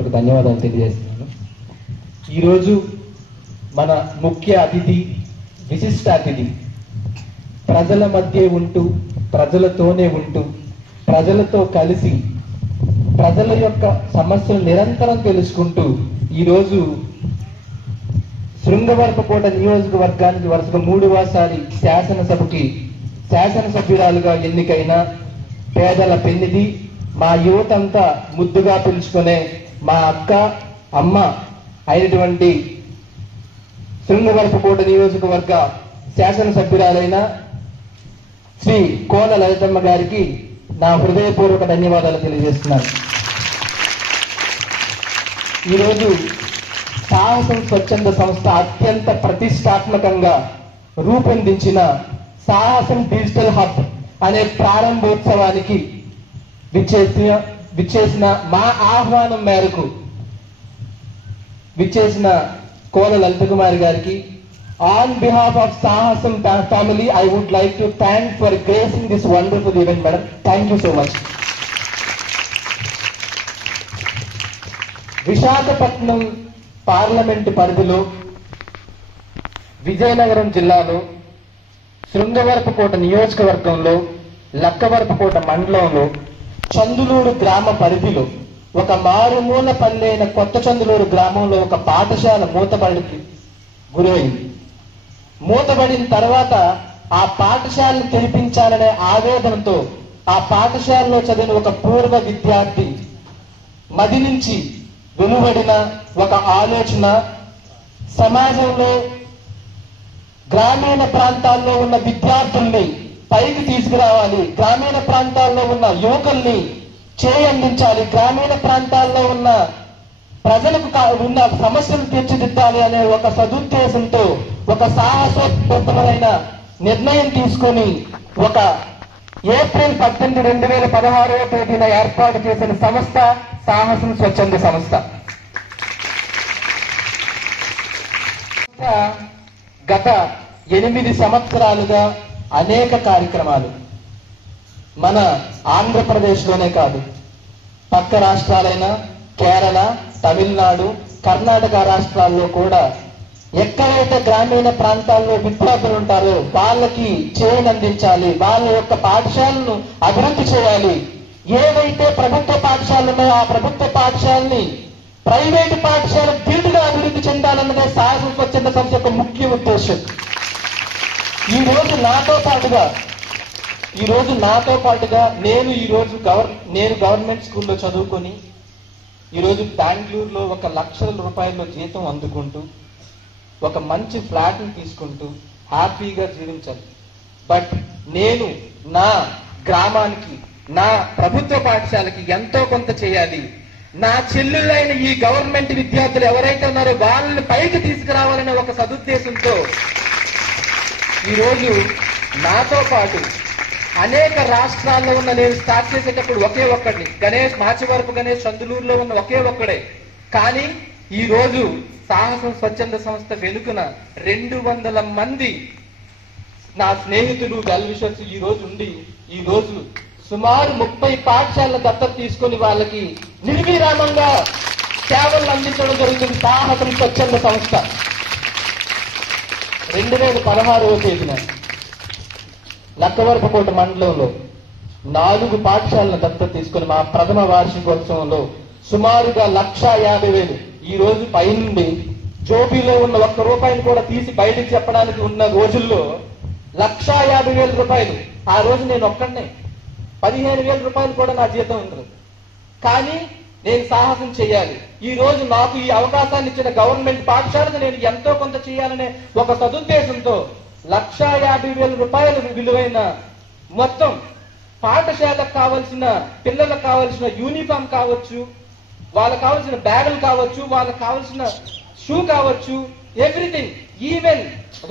హృదయపూర్వక ధన్యవాదాలు తెలియజేస్తున్నాను. ఈరోజు మన ముఖ్య అతిథి, విశిష్ట అతిథి, ప్రజల మధ్య ఉంటూ, ప్రజలతోనే ఉంటూ, ప్రజలతో కలిసి, ప్రజల యొక్క సమస్యలు నిరంతరం తెలుసుకుంటూ ఈరోజు శృంగవరపుకోట నియోజకవర్గానికి వరుసగా 3వసారి శాసనసభ్యురాలుగా ఎన్నికైన పేదల పెన్నిధి, మా యువతంతా ముద్దుగా పిలుచుకునే మా అక్క, అమ్మ అయినటువంటి శృంగవరపుకోట నియోజకవర్గ శాసనసభ్యురాలైన శ్రీ కోన లలితమ్మ గారికి నా హృదయపూర్వక ధన్యవాదాలు తెలియజేస్తున్నాను. ఈరోజు సాహసం స్వచ్ఛంద సంస్థ అత్యంత ప్రతిష్టాత్మకంగా రూపొందించిన సాహసం డిజిటల్ హబ్ అనే ప్రారంభోత్సవానికి విచ్చేసిన మా ఆహ్వానం మేరకు విచ్చేసిన కోన లలిత కుమారి గారికి on behalf of Sahasam family I would like to thank for gracing this wonderful event madam. Thank you so much. Visakhapatnam parliament పరిధిలో విజయనగరం జిల్లాలో శృంగవరపుకోట నియోజకవర్గంలో లక్కవరపుకోట మండలంలో చందులూరు గ్రామ పరిధిలో ఒక మారుమూల పల్లెైన కొత్త చందులూరు గ్రామంలో ఒక పాఠశాల మూతబడికి గురైంది. మూతబడిన తర్వాత ఆ పాఠశాలను తెరిపించాలనే ఆవేదనతో ఆ పాఠశాలలో చదివిన ఒక పూర్వ విద్యార్థి మది నుంచి వెలువడిన ఒక ఆలోచన, సమాజంలో గ్రామీణ ప్రాంతాల్లో ఉన్న విద్యార్థుల్ని పైకి తీసుకురావాలి, గ్రామీణ ప్రాంతాల్లో ఉన్న యువకుల్ని చేయందించాలి, గ్రామీణ ప్రాంతాల్లో ఉన్న ప్రజలకు ఉన్న సమస్యలు తీర్చిదిద్దాలి అనే ఒక సదుద్దేశంతో ఒక సాహసోపేతమైన నిర్ణయం తీసుకొని ఒక ఏప్రిల్ 18, 2016వ తేదీన ఏర్పాటు చేసిన సంస్థ సాహసం స్వచ్ఛంద సంస్థ. గత 8 సంవత్సరాలుగా అనేక కార్యక్రమాలు మన ఆంధ్రప్రదేశ్లోనే కాదు, పక్క రాష్ట్రాలైన కేరళ, తమిళనాడు, కర్ణాటక రాష్ట్రాల్లో కూడా ఎక్కడైతే గ్రామీణ ప్రాంతాల్లో విద్యార్థులు ఉంటారో వాళ్ళకి చేయందించాలి, వాళ్ళ యొక్క పాఠశాలను అభివృద్ధి చేయాలి. ఏవైతే ప్రభుత్వ పాఠశాలలు ఉన్నాయో ఆ ప్రభుత్వ పాఠశాలని ప్రైవేటు పాఠశాల ధీటుగా అభివృద్ధి చెందాలన్నదే సాహసం స్వచ్ఛంద సంస్థ యొక్క ముఖ్య ఉద్దేశం. ఈ రోజు నాతో పాటుగా నేను గవర్నమెంట్ స్కూల్లో చదువుకొని ఈరోజు బెంగళూరులో 1 లక్షల రూపాయల జీతం అందుకుంటూ ఒక మంచి ఫ్లాట్ ని తీసుకుంటూ హ్యాపీగా జీవించాలి. బట్ నేను నా గ్రామానికి, నా ప్రభుత్వ పాఠశాలకి ఎంతో కొంత చేయాలి, నా చెల్లెళ్ళైన ఈ గవర్నమెంట్ విద్యార్థులు ఎవరైతే ఉన్నారో వాళ్ళని పైకి తీసుకురావాలనే ఒక సదుద్దేశంతో ఈరోజు నాతో పాటు అనేక రాష్ట్రాల్లో ఉన్న, నేను స్టార్ట్ చేసేటప్పుడు ఒకే ఒక్కడిని, మాచివరపు గణేష్ చందులూరులో ఉన్న ఒకే ఒక్కడే. కానీ ఈ రోజు సాహసం స్వచ్ఛంద సంస్థ వెనుకన 200 మంది నా స్నేహితులు, వెల్ విషర్స్ ఈ రోజు సుమారు 30 పాఠశాలల దత్తత తీసుకుని వాళ్ళకి నిర్విరామంగా సేవలు అందించడం జరుగుతుంది. సాహసం స్వచ్ఛంద సంస్థ 2016వ తేదీన లక్కవరపుకోట మండలంలో 4 పాఠశాలను దత్తత తీసుకుని మా ప్రథమ వార్షికోత్సవంలో సుమారుగా 1,50,000, ఈ రోజు పైనుండి జోబీలో ఉన్న 1 రూపాయిని కూడా తీసి బయటకు చెప్పడానికి ఉన్న రోజుల్లో 1,50,000 రూపాయలు. ఆ రోజు నేను ఒక్కడనే 15,000 రూపాయలు కూడా నా జీతం ఉండదు. కానీ నేను సాహసం చేయాలి. ఈ రోజు నాకు ఈ అవకాశాన్ని ఇచ్చిన గవర్నమెంట్ పాఠశాలకు నేను ఎంతో కొంత చేయాలనే ఒక సదుద్దేశంతో 1,50,000 రూపాయలు విలువైన మొత్తం పాఠశాలకు కావలసిన, పిల్లలకు కావలసిన యూనిఫామ్ కావచ్చు, వాళ్ళకు కావలసిన బ్యాగులు కావచ్చు, వాళ్ళకు కావలసిన షూ కావచ్చు, ఎవ్రీథింగ్. ఈవెన్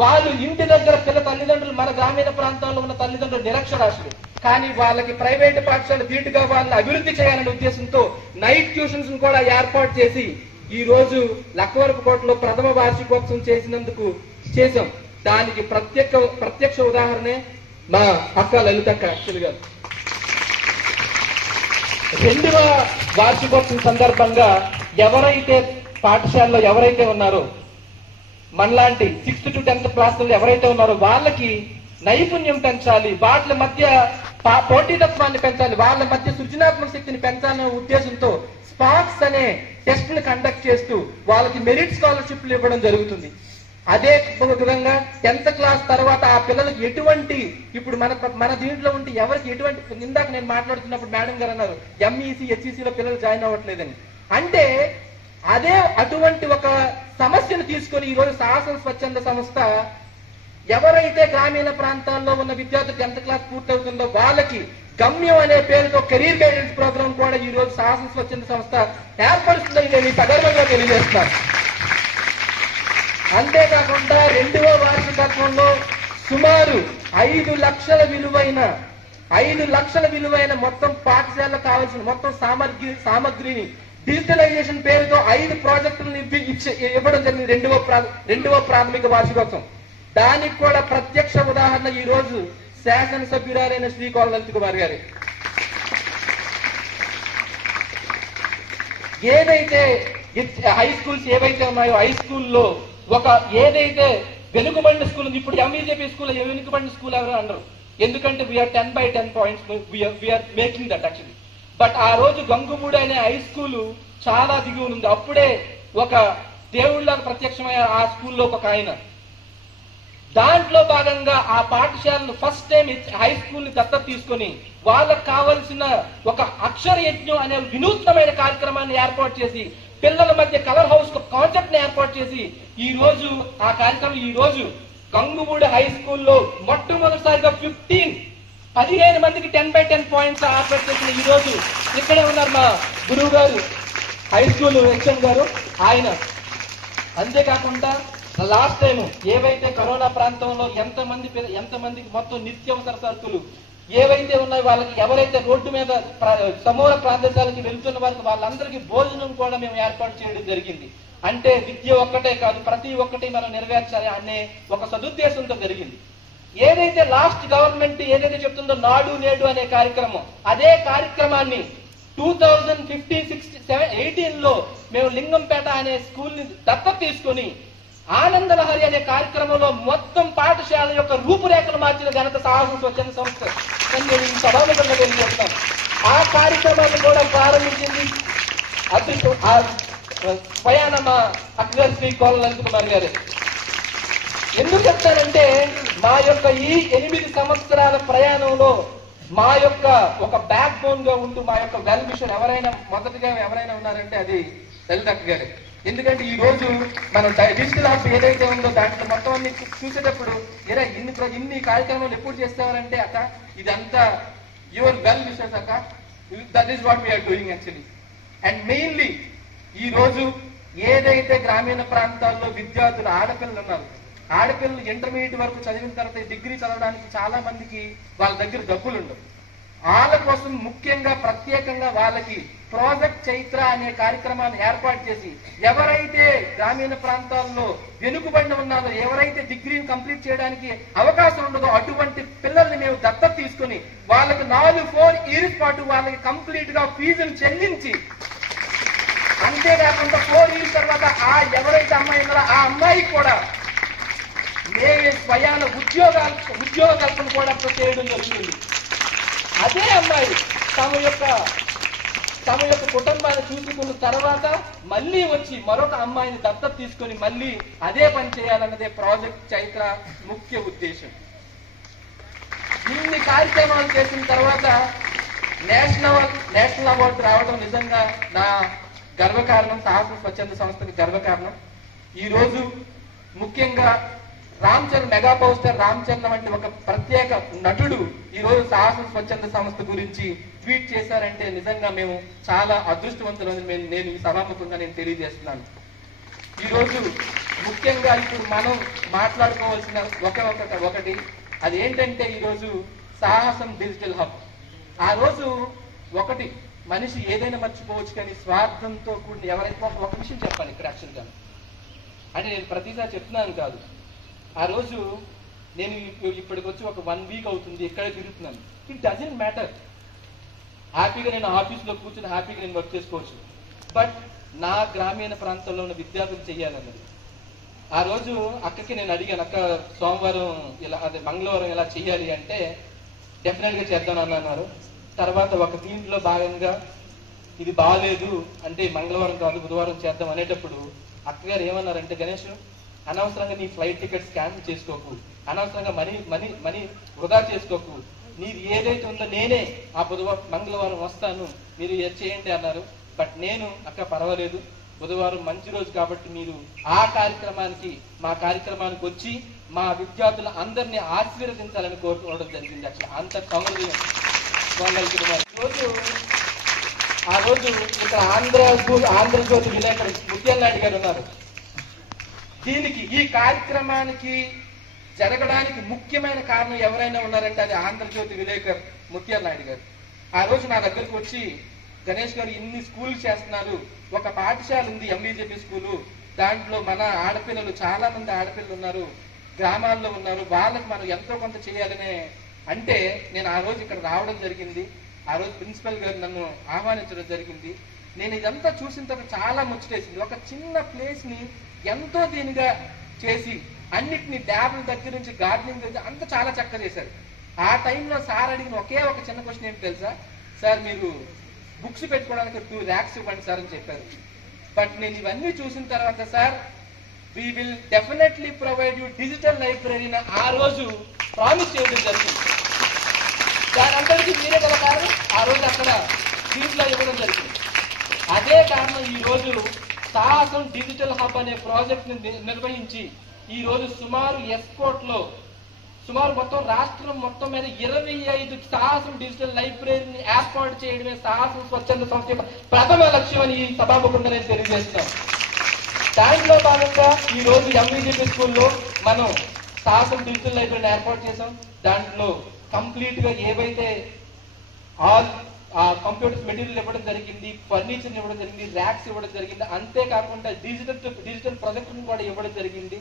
వాళ్ళు ఇంటి దగ్గర తల్లిదండ్రులు, మన గ్రామీణ ప్రాంతాల్లో ఉన్న తల్లిదండ్రులు నిరక్షరాస్యులు, కానీ వాళ్ళకి ప్రైవేట్ పాఠశాల ధీటుగా వాళ్ళని అభివృద్ధి చేయాలనే ఉద్దేశంతో నైట్ ట్యూషన్స్ కూడా ఏర్పాటు చేసి ఈ రోజు లక్కవరపుకోటలో ప్రథమ వార్షికోత్సవం చేశాం. దానికి ప్రత్యక్ష ఉదాహరణే మా అక్క లలితక్క. యాక్చువల్గా 2వ వార్షికోత్సవం సందర్భంగా ఎవరైతే పాఠశాలలో ఎవరైతే ఉన్నారో మనలాంటి 6th to 10th క్లాసులు ఎవరైతే ఉన్నారో వాళ్ళకి నైపుణ్యం పెంచాలి, వాళ్ళ మధ్య పోటీతత్వాన్ని పెంచాలి, వాళ్ళ మధ్య సృజనాత్మక శక్తిని పెంచాలనే ఉద్దేశంతో స్పార్క్స్ అనే టెస్ట్ ని కండక్ట్ చేస్తూ వాళ్ళకి మెరిట్ స్కాలర్షిప్లు ఇవ్వడం జరుగుతుంది. అదే విధంగా 10th క్లాస్ తర్వాత ఆ పిల్లలకి ఎటువంటి ఇప్పుడు మన దీంట్లో ఉంటే ఎవరికి ఎటువంటి, ఇందాక నేను మాట్లాడుతున్నప్పుడు మేడం గారు అన్నారు ఎంఈసి హెచ్ఈసిలో పిల్లలు జాయిన్ అవ్వట్లేదని. అంటే అదే అటువంటి ఒక సమస్యను తీసుకొని ఈరోజు సాహసం స్వచ్ఛంద సంస్థ ఎవరైతే గ్రామీణ ప్రాంతాల్లో ఉన్న విద్యార్థులు 10th క్లాస్ పూర్తవుతుందో వాళ్ళకి గమ్యం అనే పేరుతో కెరీర్ గైడెన్స్ ప్రోగ్రామ్ కూడా ఈ రోజు సాహసం స్వచ్ఛంద సంస్థ ఏర్పరుస్తుందని నేను సగర్వంగా తెలియజేస్తున్నాను. అంతేకాకుండా 2వ వార్షికోత్సవంలో సుమారు 5 లక్షల విలువైన మొత్తం పాఠశాలకు కావాల్సిన మొత్తం సామగ్రిని డిజిటలైజేషన్ పేరుతో 5 ప్రాజెక్టులను ఇవ్వడం జరిగింది 2వ ప్రాథమిక వార్షికోత్సవం. దానికి కూడా ప్రత్యక్ష ఉదాహరణ ఈ రోజు శాసనసభ్యురాలైన శ్రీ కోల లలిత్ కుమార్ గారి. ఏదైతే హై స్కూల్స్ ఏవైతే ఉన్నాయో హై స్కూల్లో ఏదైతే వెనుకబడిన స్కూల్ ఉంది, ఇప్పుడు ఎంఈజేపీ స్కూల్ వెనుకబడిన స్కూల్ ఎవరు అనరు, ఎందుకంటే we're 10/10 points we're making that actually. But ఆ రోజు గంగుమూడి అనే హై స్కూల్ చాలా దిగి ఉంది. అప్పుడే ఒక దేవుళ్ళకు ప్రత్యక్షమయ్యే ఆ స్కూల్లో ఒక ఆయన. దాంట్లో భాగంగా ఆ పాఠశాలను ఫస్ట్ టైం హై స్కూల్ ని దత్తత తీసుకొని వాళ్ళకు కావలసిన ఒక అక్షర యజ్ఞం అనే వినూత్నమైన కార్యక్రమాన్ని ఏర్పాటు చేసి పిల్లల మధ్య కలర్ హౌస్ కాన్సెప్ట్ ని ఏర్పాటు చేసి ఈ రోజు ఆ కార్యక్రమం ఈ రోజు గంగుమూడి హై స్కూల్లో మొట్టమొదటిసారిగా 15 మందికి 10/10 పాయింట్స్ ఏర్పాటు చేసిన ఈ రోజు ఇక్కడే ఉన్నారు మా గురువు గారు హై స్కూల్ హెచ్ఎం గారు ఆయన. అంతేకాకుండా లాస్ట్ టైం ఏవైతే కరోనా ప్రాంతంలో ఎంతమందికి మొత్తం నిత్యావసర సరుకులు ఏవైతే ఉన్నాయో వాళ్ళకి ఎవరైతే రోడ్డు మీద సమూల ప్రాంతాలకి వెళ్తున్న వారికి వాళ్ళందరికీ భోజనం కూడా మేము ఏర్పాటు చేయడం జరిగింది. అంటే విద్య ఒక్కటే కాదు, ప్రతి ఒక్కటి మనం నెరవేర్చాలి అనే ఒక సదుద్దేశంతో జరిగింది. ఏదైతే లాస్ట్ గవర్నమెంట్ ఏదైతే చెప్తుందో నాడు నేడు అనే కార్యక్రమం, అదే కార్యక్రమాన్ని 2015-16-17-18 లో మేము లింగంపేట అనే స్కూల్ ని దత్తత తీసుకొని ఆనందలహరి అనే కార్యక్రమంలో మొత్తం పాఠశాల యొక్క రూపురేఖలు మార్చిన ఘనత సాహసం స్వచ్ఛంద సంస్థ అని నేను ఈ సభాముఖంగా తెలియజేస్తాను. ఆ కార్యక్రమాన్ని కూడా ప్రారంభించింది స్వయాన మా అక్కగారు శ్రీ కోల లలిత్ కుమార్ గారు. ఎందుకు చెప్తానంటే మా యొక్క ఈ 8 సంవత్సరాల ప్రయాణంలో మా యొక్క ఒక బ్యాక్ బోన్ గా ఉంటూ మా యొక్క వెల్ విషర్ మొదటిగా ఎవరైనా ఉన్నారంటే అది లలిత అక్క గారు. ఎందుకంటే ఈ రోజు మనం డిజిటల్ హబ్ ఏదైతే ఉందో దాంట్లో మొత్తం అన్ని చూసేటప్పుడు ఇన్ని కార్యక్రమాలు ఎప్పుడు చేస్తారంటే అక్క ఇదంతా యువర్ వెల్ విషెస్ అక్క, that is what we're doing actually. And mainly ఈ రోజు ఏదైతే గ్రామీణ ప్రాంతాల్లో విద్యార్థులు ఆడపిల్లలు ఉన్నారు, ఆడపిల్లలు ఇంటర్మీడియట్ వరకు చదివిన తర్వాత డిగ్రీ చదవడానికి చాలా మందికి వాళ్ళ దగ్గర డబ్బులు ఉండవు. వాళ్ళ కోసం ముఖ్యంగా ప్రత్యేకంగా వాళ్ళకి ప్రాజెక్ట్ చైత్ర అనే కార్యక్రమాన్ని ఏర్పాటు చేసి ఎవరైతే గ్రామీణ ప్రాంతాల్లో వెనుకబడిన ఉన్నారో, ఎవరైతే డిగ్రీని కంప్లీట్ చేయడానికి అవకాశం ఉండదో అటువంటి పిల్లల్ని మేము దత్తత తీసుకుని వాళ్ళకి 4 years పాటు వాళ్ళకి కంప్లీట్ గా ఫీజును చెల్లించి, అంతేకాకుండా 4 years తర్వాత ఎవరైతే అమ్మాయి ఉన్నారో ఆ అమ్మాయికి కూడా స్వయాన ఉద్యోగ కల్పన కూడా చేయడం జరుగుతుంది. అదే అమ్మాయి తమ యొక్క కుటుంబాన్ని చూసుకున్న తర్వాత మళ్ళీ వచ్చి మరొక అమ్మాయిని దత్తత తీసుకొని మళ్ళీ అదే పని చేయాలన్నదే ప్రాజెక్ట్ చైత్ర ముఖ్య ఉద్దేశం. ఇన్ని కార్యక్రమాలు చేసిన తర్వాత నేషనల్ అవార్డు రావడం నిజంగా నా గర్వకారణం, సాహసం స్వచ్ఛంద సంస్థకి గర్వకారణం. ఈ రోజు ముఖ్యంగా Ram Charan, mega power star Ram Charan వంటి ఒక ప్రత్యేక నటుడు ఈ రోజు సాహసం స్వచ్ఛంద సంస్థ గురించి ట్వీట్ చేశారంటే నిజంగా మేము చాలా అదృష్టవంతులని నేను ఈ సభాముఖంగా నేను తెలియజేస్తున్నాను. ఈ రోజు ముఖ్యంగా ఇప్పుడు మనం మాట్లాడుకోవాల్సిన ఒకటి అది ఏంటంటే ఈ రోజు సాహసం డిజిటల్ హబ్. ఆ రోజు ఒకటి మనిషి ఏదైనా మర్చిపోవచ్చు, కానీ స్వార్థంతో కూడిన ఎవరైతే ఒక విషయం చెప్పాను ఇక్కడ యాక్చువల్గా, అంటే నేను ప్రతిసారి చెప్తున్నాను కాదు. ఆ రోజు నేను ఇప్పటికి వచ్చి ఒక 1 week అవుతుంది, ఎక్కడే తిరుగుతున్నాను. It doesn't matter. హ్యాపీగా నేను ఆఫీస్లో కూర్చొని హ్యాపీగా నేను వర్క్ చేసుకోవచ్చు. బట్ నా గ్రామీణ ప్రాంతంలో ఉన్న విద్యార్థులు చేయాలన్నది. ఆ రోజు అక్కకి నేను అడిగాను, అక్క సోమవారం ఇలా అదే మంగళవారం ఇలా చెయ్యాలి అంటే డెఫినెట్ గా చేద్దాను అన్నారు. తర్వాత ఒక దీంట్లో భాగంగా ఇది బాగాలేదు అంటే మంగళవారం కాదు బుధవారం చేద్దాం అనేటప్పుడు అక్కగారు ఏమన్నారంటే, గణేష్ అనవసరంగా నీ ఫ్లైట్ టికెట్స్ క్యాన్సిల్ చేసుకోకు, అనవసరంగా మనీ వృధా చేసుకోకు, నీది ఏదైతే ఉందో నేనే ఆ మంగళవారం వస్తాను, మీరు చేయండి అన్నారు. బట్ నేను అక్క పర్వాలేదు, బుధవారం మంచి రోజు కాబట్టి మీరు ఆ కార్యక్రమానికి మా కార్యక్రమానికి వచ్చి మా విద్యార్థుల అందరినీ ఆశీర్వదించాలని కోరుకోవడం జరిగింది. అట్లా అంత సౌందర్యం ఆ రోజు ఇక్కడ ఆంధ్రజ్యోతి విలేకరు ముత్యాల నాయుడు గారు ఉన్నారు. దీనికి ఈ కార్యక్రమానికి జరగడానికి ముఖ్యమైన కారణం ఎవరైనా ఉన్నారంటే అది ఆంధ్రజ్యోతి విలేకరు ముత్యాల నాయుడు గారు. ఆ రోజు నా దగ్గరకు వచ్చి, గణేష్ గారు ఇన్ని స్కూల్ చేస్తున్నారు, ఒక పాఠశాల ఉంది ఎంబీజేపీ స్కూలు, దాంట్లో మన ఆడపిల్లలు చాలా మంది ఆడపిల్లలు ఉన్నారు, గ్రామాల్లో ఉన్నారు, వాళ్ళకి మనం ఎంతో కొంత చేయాలనే అంటే నేను ఆ రోజు ఇక్కడ రావడం జరిగింది. ఆ రోజు ప్రిన్సిపల్ గారు నన్ను ఆహ్వానించడం జరిగింది. నేను ఇదంతా చూసిన తర్వాత చాలా ముచ్చటేసింది. ఒక చిన్న ప్లేస్ ని ఎంతో దీనిగా చేసి అన్నిటిని డ్యాబ్ల దగ్గర నుంచి గార్డెనింగ్ దగ్గర అంతా చాలా చక్కగా చేశారు. ఆ టైంలో సార్ అడిగిన ఒకే ఒక చిన్న క్వశ్చన్ ఏంటి తెలుసా, సార్ మీరు బుక్స్ పెట్టుకోవడానికి 2 racks ఇవ్వండి సార్ అని చెప్పారు. బట్ నేను ఇవన్నీ చూసిన తర్వాత, sir we will definitely provide you digital లైబ్రరీని ఆ రోజు ప్రామిస్ చేయడం జరిగింది. దాని అందరికీ మీరే గల కారణం ఆ రోజు అక్కడ దీంట్లో ఇవ్వడం జరిగింది. అదే కారణం ఈ రోజు సాహసం డిజిటల్ హబ్ అనే ప్రాజెక్ట్ ని నిర్వహించి ఈ రోజు సుమారు ఎస్కోట్ లో సుమారు మొత్తం రాష్ట్రం మొత్తం మీద 25 సాహసం డిజిటల్ లైబ్రరీని ఏర్పాటు చేయడమే సాహసం స్వచ్ఛంద సంస్థ యొక్క ప్రథమ లక్ష్యం అని ఈ సభాముఖంగా నేను తెలియజేస్తున్నాం. దాంట్లో భాగంగా ఈ రోజు ఎంబీజేపీ స్కూల్లో మనం సాహసం డిజిటల్ లైబ్రరీని ఏర్పాటు చేసాం. దాంట్లో కంప్లీట్ గా ఏవైతే ఆల్ కంప్యూటర్స్ మెటీరియల్ ఇవ్వడం జరిగింది, ఫర్నిచర్ ఇవ్వడం జరిగింది, ర్యాక్స్ ఇవ్వడం జరిగింది. అంతేకాకుండా డిజిటల్ ప్రాజెక్టును కూడా ఇవ్వడం జరిగింది.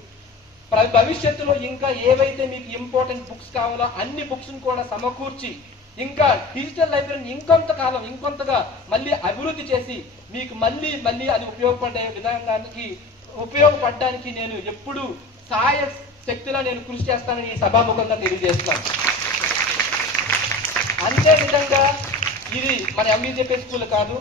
భవిష్యత్తులో ఇంకా ఏవైతే మీకు ఇంపార్టెంట్ బుక్స్ కావాలో అన్ని బుక్స్ కూడా సమకూర్చి ఇంకా డిజిటల్ లైబ్రరీని ఇంకొంతగా మళ్ళీ అభివృద్ధి చేసి మీకు మళ్ళీ అది ఉపయోగపడడానికి నేను ఎప్పుడు సాయ శక్తిలో నేను కృషి చేస్తానని ఈ సభాముఖంగా తెలియజేస్తాను. అంతే విధంగా ఇది మన ఎంబీజేపీ స్కూల్ కాదు,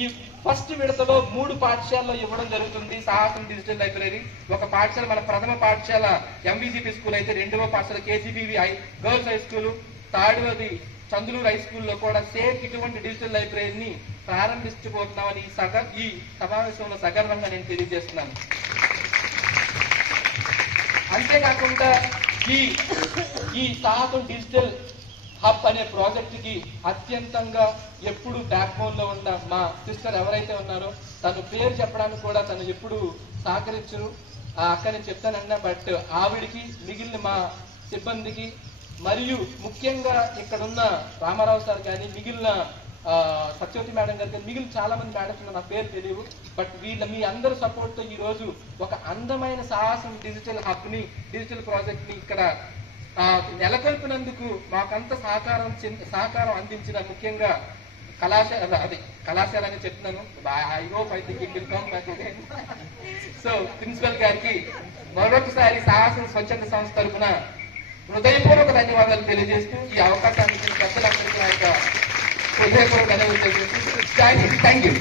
ఈ ఫస్ట్ విడతలో 3 పాఠశాలలో ఇవ్వడం జరుగుతుంది సాహసం డిజిటల్ లైబ్రరీ. ఒక పాఠశాల మన ప్రథమ పాఠశాల ఎంబీజీపీ స్కూల్ అయితే, రెండవ పాఠశాల కేసీబీవి girls high school, థర్డ్ది Chandrur high స్కూల్లో కూడా సేమ్ ఇటువంటి డిజిటల్ లైబ్రరీని ప్రారంభించబోతున్నామని ఈ సమావేశంలో సగర్వంగా నేను తెలియజేస్తున్నాను. అంతేకాకుండా ఈ సాహసం డిజిటల్ హబ్ అనే ప్రాజెక్ట్ కి అత్యంతంగా ఎప్పుడు బ్యాక్ బోన్ లో ఉన్న మా సిస్టర్ ఎవరైతే ఉన్నారో తను పేరు చెప్పడానికి కూడా తను ఎప్పుడు సహకరించరు. ఆ అక్కని చెప్తానన్నా, బట్ ఆవిడికి మిగిలిన మా సిబ్బందికి మరియు ముఖ్యంగా ఇక్కడున్న రామారావు సార్ కానీ మిగిలిన సత్యవతి మేడం గారు కానీ మిగిలిన చాలా మంది మేడమ్స్ నా పేరు తెలియవు, బట్ మీ అందరి సపోర్ట్ తో ఈ రోజు ఒక అందమైన సాహసం డిజిటల్ హబ్ ని డిజిటల్ ప్రాజెక్ట్ ని ఇక్కడ నెలకొల్పినందుకు మాకంత సహకారం అందించిన ముఖ్యంగా కళాశాల అని చెప్తున్నాను. I hope I think it will come back again. So principal గారికి మరొకసారి సాహసం స్వచ్ఛంద సంస్థ తరఫున హృదయపూర్వక ధన్యవాదాలు తెలియజేస్తూ ఈ అవకాశాన్ని పెద్దలందరికీ నా యొక్క హృదయపూర్వక ధన్యవాదాలు తెలియజేస్తూ థ్యాంక్ యూ.